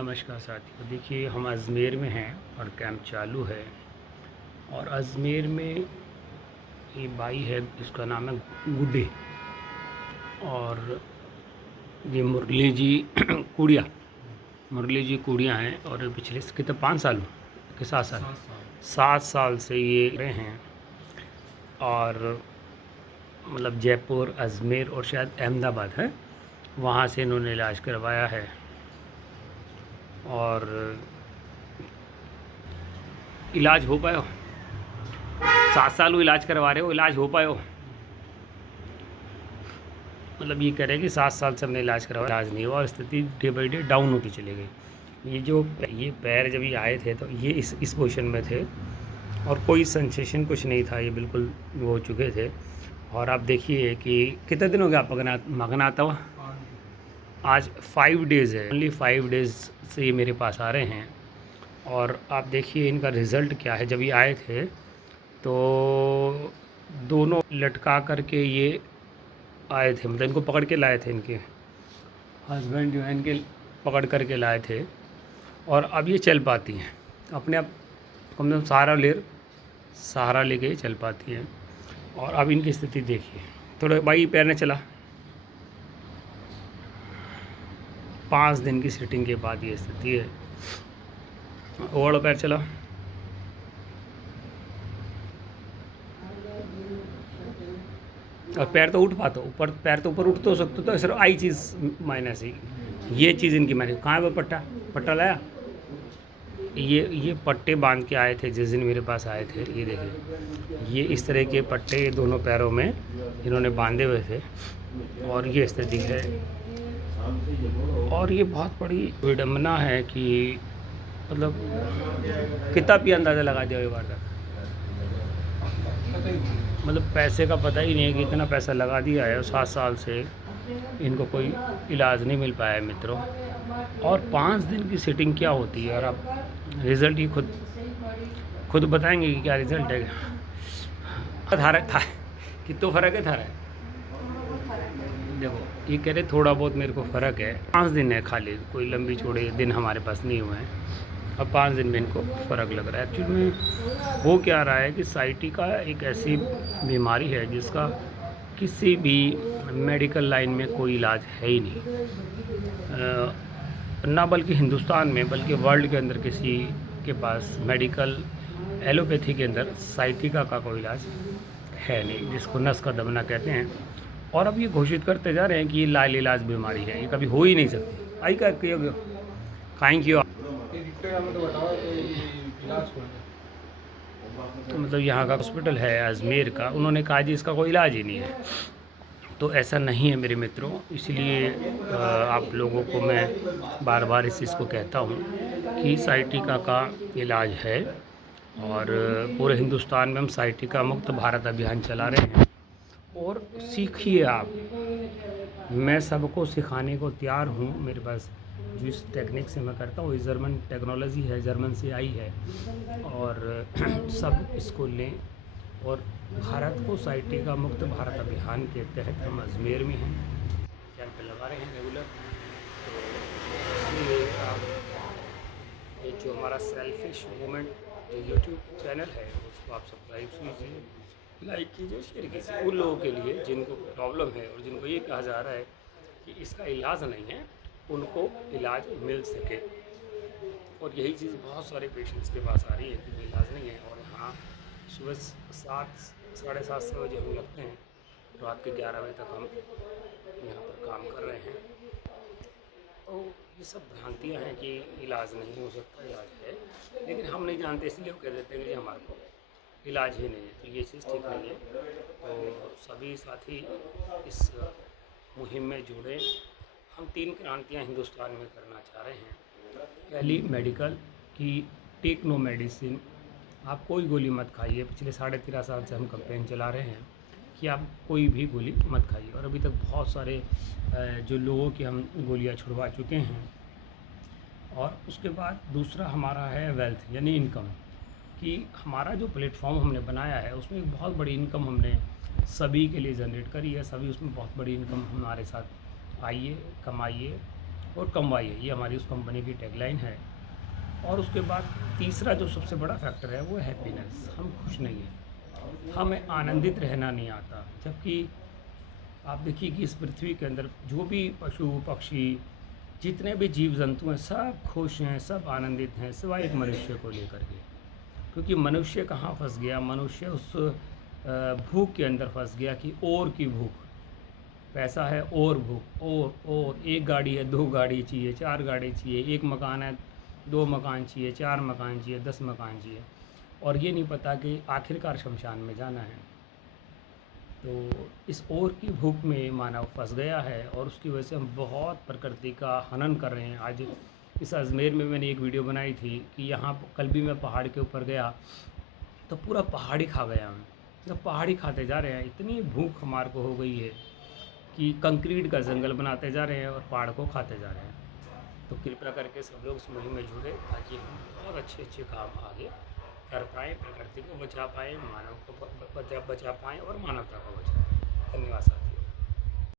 नमस्कार साथियों। देखिए हम अजमेर में हैं और कैंप चालू है। और अजमेर में ये बाई है, इसका नाम है गुड्डे। और ये मुरली जी कुड़िया, मुरली जी कुड़िया हैं। और पिछले कितने 5 साल के 7 साल 7 साल से ये रहे हैं। और मतलब जयपुर, अजमेर और शायद अहमदाबाद है, वहाँ से इन्होंने इलाज करवाया है। और इलाज हो पाया, 7 साल वो इलाज करवा रहे हो, इलाज हो पायो। मतलब ये कह रहे हैं कि 7 साल से हमने इलाज करवाया, इलाज नहीं हुआ और स्थिति डे बाई डे डाउन होती चली गई। ये पैर जब ये आए थे तो ये इस पोजीशन में थे और कोई सेंसेशन कुछ नहीं था, ये बिल्कुल वो हो चुके थे। और आप देखिए कि कितने दिन हो गया आप मगनाता हुआ? आज 5 डेज़ है, ओनली 5 डेज़ से ये मेरे पास आ रहे हैं। और आप देखिए इनका रिज़ल्ट क्या है। जब ये आए थे तो दोनों लटका करके ये आए थे, मतलब इनको पकड़ के लाए थे, इनके हस्बैंड जो है इनके पकड़ करके लाए थे। और अब ये चल पाती हैं अपने आप, कम से कम सहारा लेके ही चल पाती हैं। और अब इनकी स्थिति देखिए, थोड़ा भाई पैर ने चला, 5 दिन की सिटिंग के बाद ये स्थिति है। ओवड़ पैर चला, और पैर तो उठ पाता, ऊपर पैर तो ऊपर उठ तो सकते, तो सिर्फ आई चीज़ माइनस ही, ये चीज़ इनकी माइनस। कहाँ है वो पट्टा लाया? ये पट्टे बांध के आए थे जिस दिन मेरे पास आए थे। ये देखिए, ये इस तरह के पट्टे दोनों पैरों में इन्होंने बांधे हुए थे और ये स्थिति है। और ये बहुत बड़ी विडम्बना है कि मतलब कितना भी अंदाज़ा लगा दिया ये बार तक, मतलब पैसे का पता ही नहीं है कि इतना पैसा लगा दिया है और 7 साल से इनको कोई इलाज नहीं मिल पाया है मित्रों। और 5 दिन की सिटिंग क्या होती है, और आप रिज़ल्ट ही खुद बताएंगे कि क्या रिज़ल्ट है। था कितना फ़र्क है थारा? देखो ये कह रहे थोड़ा बहुत मेरे को फ़र्क है, 5 दिन है खाली, कोई लंबी चौड़े दिन हमारे पास नहीं हुए हैं। अब 5 दिन में इनको फ़र्क लग रहा है। एक्चुअली में वो क्या रहा है कि साइटी का एक ऐसी बीमारी है जिसका किसी भी मेडिकल लाइन में कोई इलाज है ही नहीं, ना बल्कि हिंदुस्तान में बल्कि वर्ल्ड के अंदर किसी के पास मेडिकल एलोपैथी के अंदर साइटिका का कोई इलाज है नहीं, जिसको नस का दमना कहते हैं। और अब ये घोषित करते जा रहे हैं कि ये लाइलाज बीमारी है, ये कभी हो ही नहीं सकती। आई का काई क्यों, मतलब यहाँ का हॉस्पिटल है अजमेर का, उन्होंने कहा जी इसका कोई इलाज ही नहीं है। तो ऐसा नहीं है मेरे मित्रों, इसलिए आप लोगों को मैं बार बार इस चीज़ को कहता हूँ कि साइटिका का इलाज है। और पूरे हिंदुस्तान में हम साइटिका मुक्त भारत अभियान चला रहे हैं। और सीखिए आप, मैं सबको सिखाने को तैयार हूँ। मेरे पास जो इस टेक्निक से मैं करता हूँ, ये जर्मन टेक्नोलॉजी है, जर्मन से आई है। और सब इसको लें। और भारत को साइटिका मुक्त भारत अभियान के तहत हम अजमेर में हैं, कैंप लगा रहे हैं रेगुलर। तो ये जो हमारा सेल्फिश मूवमेंट जो यूट्यूब चैनल है उसको आप सब्सक्राइब कीजिए, लाइक कीजिए, शेयर कीजिए। उन लोगों के लिए जिनको प्रॉब्लम है और जिनको ये कहा जा रहा है कि इसका इलाज नहीं है, उनको इलाज मिल सके। और यही चीज़ बहुत सारे पेशेंट्स के पास आ रही है कि इलाज नहीं है। और यहाँ सुबह 7 साढ़े 7 बजे हम लगते हैं, रात के 11 बजे तक हम यहाँ पर काम कर रहे हैं। तो ये सब भ्रांतियाँ हैं कि इलाज नहीं हो सकता, इलाज है, लेकिन हम नहीं जानते, इसलिए वो कह देते हैं कि हमारे को इलाज ही नहीं है। तो ये चीज़ ठीक नहीं है। तो सभी साथी इस मुहिम में जुड़े। हम 3 क्रांतियाँ हिंदुस्तान में करना चाह रहे हैं। पहली मेडिकल की, टेक नो मेडिसिन, आप कोई गोली मत खाइए। पिछले 13.5 साल से हम कैंपेन चला रहे हैं कि आप कोई भी गोली मत खाइए। और अभी तक बहुत सारे जो लोगों की हम गोलियां छुड़वा चुके हैं। और उसके बाद दूसरा हमारा है वेल्थ, यानी इनकम, कि हमारा जो प्लेटफॉर्म हमने बनाया है उसमें एक बहुत बड़ी इनकम हमने सभी के लिए जनरेट करी है। सभी उसमें बहुत बड़ी इनकम हमारे साथ आइए, कमाइए और कमवाइए, ये हमारी उस कंपनी की टैगलाइन है। और उसके बाद तीसरा जो सबसे बड़ा फैक्टर है वो है हैप्पीनेस। हम खुश नहीं हैं, हमें आनंदित रहना नहीं आता। जबकि आप देखिए कि इस पृथ्वी के अंदर जो भी पशु पक्षी जितने भी जीव जंतु हैं सब खुश हैं, सब आनंदित हैं, सिवाय एक मनुष्य को लेकर के। क्योंकि मनुष्य कहाँ फंस गया, मनुष्य उस भूख के अंदर फंस गया कि और की भूख। पैसा है और भूख, और एक गाड़ी है, दो गाड़ी चाहिए, चार गाड़ी चाहिए, एक मकान है, दो मकान चाहिए, चार मकान चाहिए, 10 मकान चाहिए। और ये नहीं पता कि आखिरकार शमशान में जाना है। तो इस और की भूख में मानव फंस गया है और उसकी वजह से हम बहुत प्रकृति का हनन कर रहे हैं। आज इस अजमेर में मैंने एक वीडियो बनाई थी कि यहाँ कल भी मैं पहाड़ के ऊपर गया तो पूरा पहाड़ी खा गया मैं, मतलब पहाड़ी खाते जा रहे हैं। इतनी भूख हमारे को हो गई है कि कंक्रीट का जंगल बनाते जा रहे हैं और पहाड़ को खाते जा रहे हैं। तो कृपया करके सब लोग इस मुहिम में जुड़े ताकि हम बहुत अच्छे अच्छे काम आगे कर पाएँ, प्रकृति को बचा पाएँ, मानव को बचा पाएँ और मानवता को बचाएँ। धन्यवाद साथी।